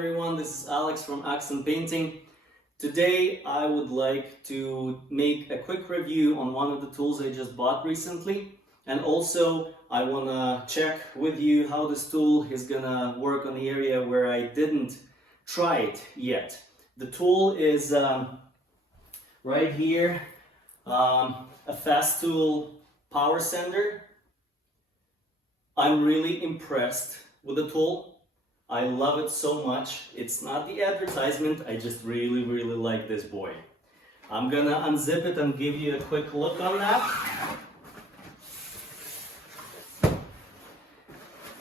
everyone, this is Alex from Accent Painting. Today I would like to make a quick review on one of the tools I just bought recently, and also I want to check with you how this tool is gonna work on the area where I didn't try it yet. The tool is right here, a Festool power sander. I'm really impressed with the tool. I love it so much. It's not the advertisement, I just really like this boy. I'm gonna unzip it and give you a quick look on that.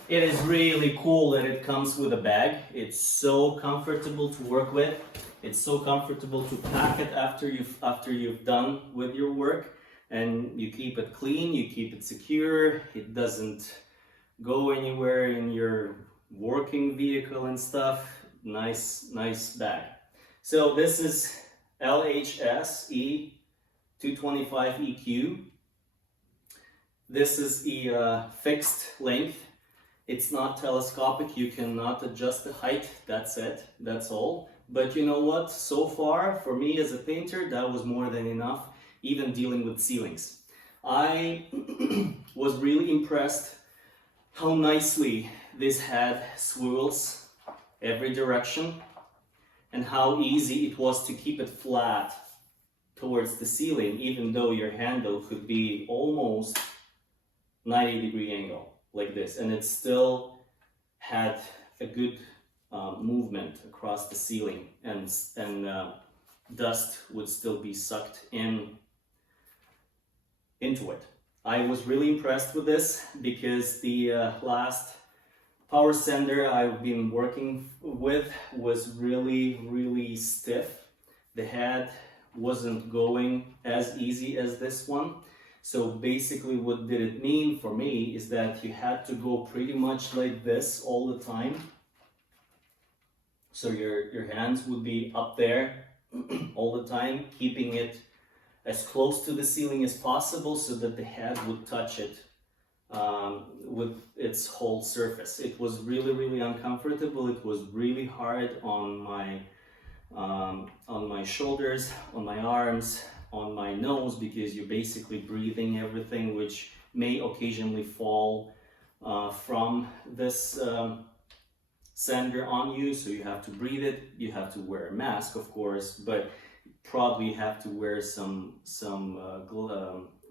It is really cool that it comes with a bag. It's so comfortable to work with. It's so comfortable to pack it after you've done with your work, and you keep it clean, you keep it secure. It doesn't go anywhere in your working vehicle and stuff. Nice bag. So this is LHS-E 225 EQ. This is the fixed length. It's not telescopic, you cannot adjust the height, that's it, that's all. But you know what, so far for me as a painter that was more than enough, even dealing with ceilings. I was really impressed how nicely this had swivels every direction, and how easy it was to keep it flat towards the ceiling, even though your handle could be almost 90-degree angle like this, and it still had a good movement across the ceiling, and dust would still be sucked into it. I was really impressed with this because the last power sander I've been working with was really stiff. The head wasn't going as easy as this one. So basically what did it mean for me is that you had to go pretty much like this all the time. So your hands would be up there all the time, keeping it as close to the ceiling as possible so that the head would touch it with its whole surface. It was really uncomfortable. It was really hard on my shoulders, on my arms, on my nose, because you're basically breathing everything which may occasionally fall from this sander on you, so you have to breathe it. You have to wear a mask, of course, but probably have to wear some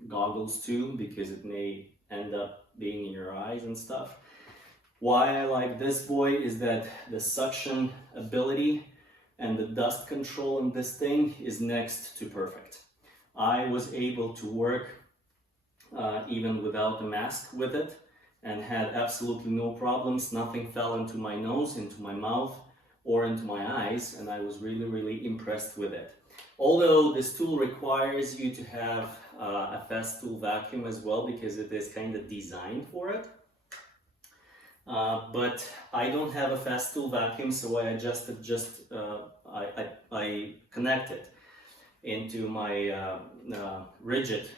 goggles too, because it may end up being in your eyes and stuff. Why I like this boy is that the suction ability and the dust control in this thing is next to perfect. I was able to work even without a mask with it, and had absolutely no problems. Nothing fell into my nose, into my mouth, or into my eyes, and I was really impressed with it. Although this tool requires you to have a Festool vacuum as well, because it is kind of designed for it. But I don't have a Festool vacuum, so I adjusted I connected into my rigid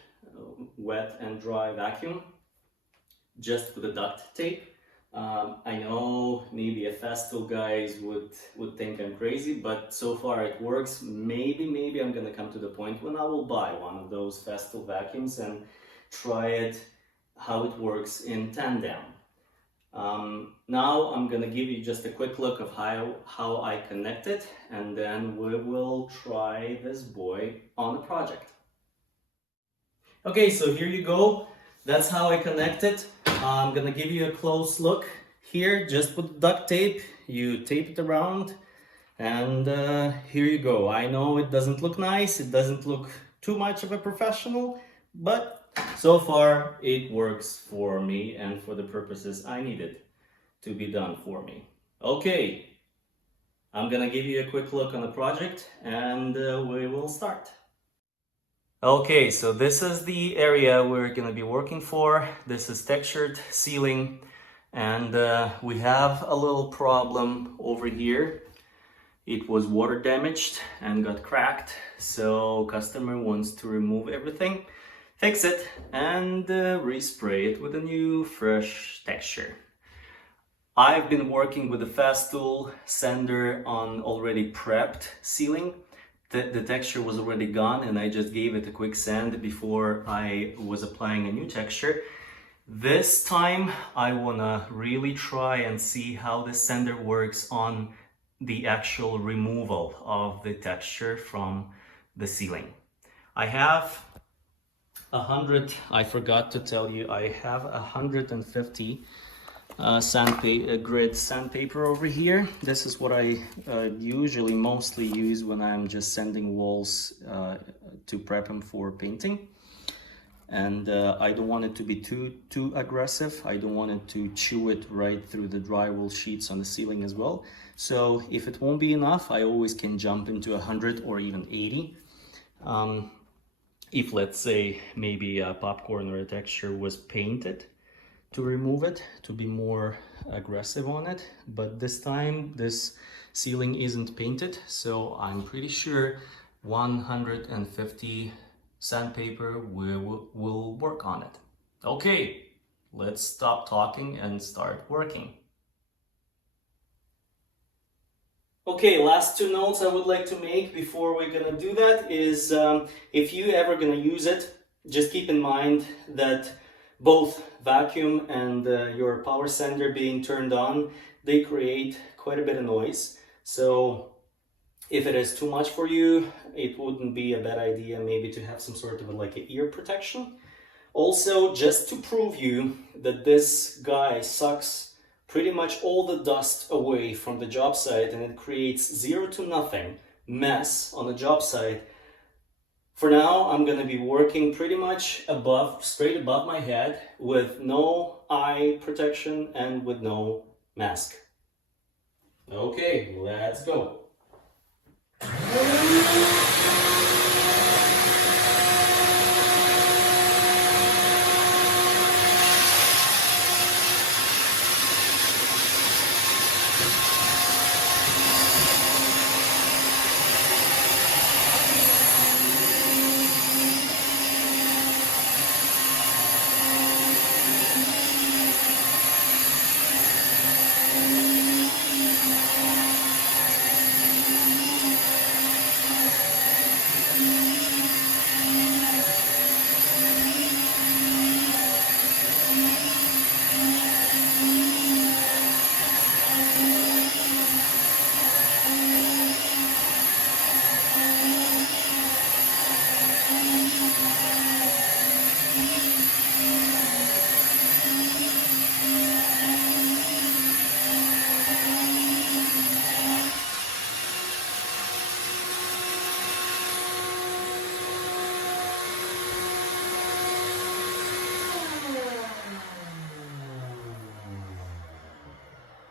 wet and dry vacuum just with a duct tape. I know maybe a Festool guys would think I'm crazy, but so far it works. Maybe I'm gonna come to the point when I will buy one of those Festool vacuums and try it, how it works in tandem. Now I'm gonna give you just a quick look of how I connect it, and then we will try this boy on the project. Okay, so here you go. That's how I connect it. I'm gonna give you a close look here, just with duct tape. You tape it around, and here you go. I know it doesn't look nice, it doesn't look too much of a professional, but so far it works for me and for the purposes I need it to be done for me. Okay, I'm gonna give you a quick look on the project, and we will start. Okay, so this is the area we're gonna be working for. This is textured ceiling, and we have a little problem over here. It was water damaged and got cracked, so customer wants to remove everything, fix it, and respray it with a new fresh texture. I've been working with the Festool sander on already prepped ceiling. The texture was already gone and I just gave it a quick sand before I was applying a new texture. This time I wanna really try and see how the sander works on the actual removal of the texture from the ceiling. I have 100, I forgot to tell you, I have 150 grid sandpaper over here. This is what I usually mostly use when I'm just sanding walls to prep them for painting. And I don't want it to be too aggressive. I don't want it to chew it right through the drywall sheets on the ceiling as well. So if it won't be enough, I always can jump into 100 or even 80. If let's say maybe a popcorn or a texture was painted, to remove it, to be more aggressive on it. But this time this ceiling isn't painted, so I'm pretty sure 150 sandpaper will work on it. Okay, let's stop talking and start working. Okay, last two notes I would like to make before we're gonna do that is if you ever gonna use it, just keep in mind that both vacuum and your power sander being turned on, they create quite a bit of noise. So if it is too much for you, it wouldn't be a bad idea maybe to have some sort of like an ear protection. Also, just to prove you that this guy sucks pretty much all the dust away from the job site and it creates 0 to nothing mess on the job site. For now, I'm gonna be working pretty much straight above my head with no eye protection and with no mask. Okay, let's go.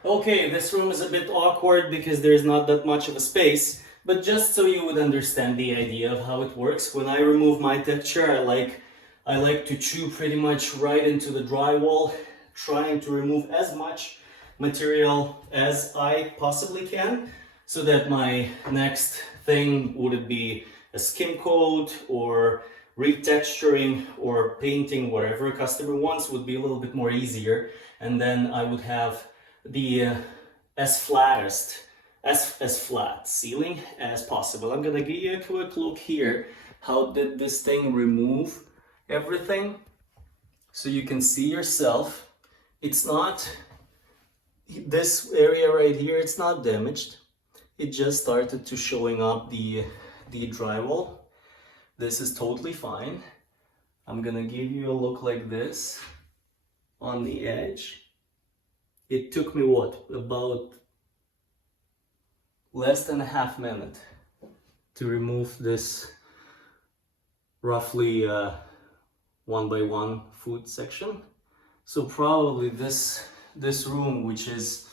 Okay, this room is a bit awkward because there's not that much of a space, but just so you would understand the idea of how it works, when I remove my texture, I like to chew pretty much right into the drywall, trying to remove as much material as I possibly can, so that my next thing would be a skim coat or retexturing or painting, whatever a customer wants, would be a little bit more easier, and then I would have the as flat ceiling as possible. I'm gonna give you a quick look here. How did this thing remove everything? So you can see yourself. It's not, this area right here, it's not damaged. It just started to showing up the drywall. This is totally fine. I'm gonna give you a look like this on the edge. It took me what, about less than a half minute to remove this roughly 1x1 foot section. So probably this room, which is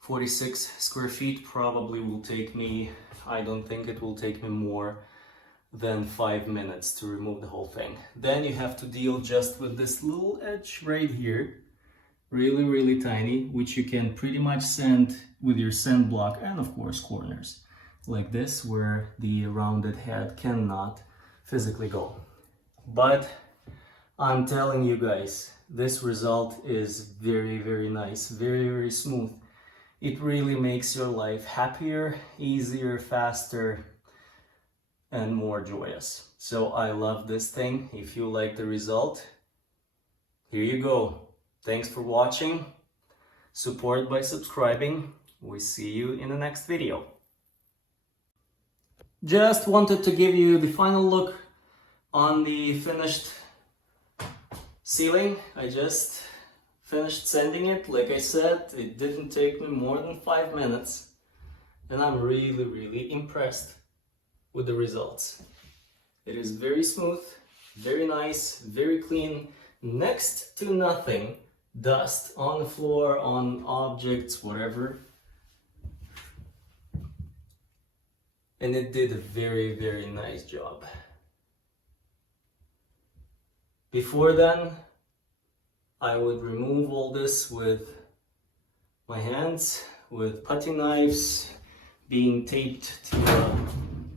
46 square feet, probably will take me, I don't think it will take me more than 5 minutes to remove the whole thing. Then you have to deal just with this little edge right here. Really tiny, which you can pretty much sand with your sand block, and of course corners like this where the rounded head cannot physically go. But I'm telling you guys, this result is very, very nice, very, very smooth. It really makes your life happier, easier, faster, and more joyous. So I love this thing. If you like the result, here you go. Thanks for watching. Support by subscribing. We see you in the next video. Just wanted to give you the final look on the finished ceiling. I just finished sanding it. Like I said, it didn't take me more than 5 minutes, and I'm really, really impressed with the results. It is very smooth, very nice, very clean, next to nothing dust on the floor, on objects, whatever. And it did a very, very nice job. Before then, I would remove all this with my hands, with putty knives, being taped to a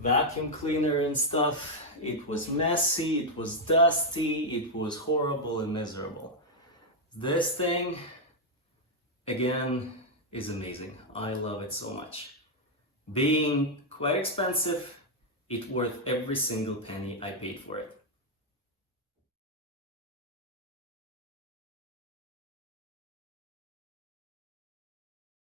vacuum cleaner and stuff. It was messy, it was dusty, it was horrible and miserable. This thing, again, is amazing. I love it so much. Being quite expensive, it's worth every single penny I paid for it.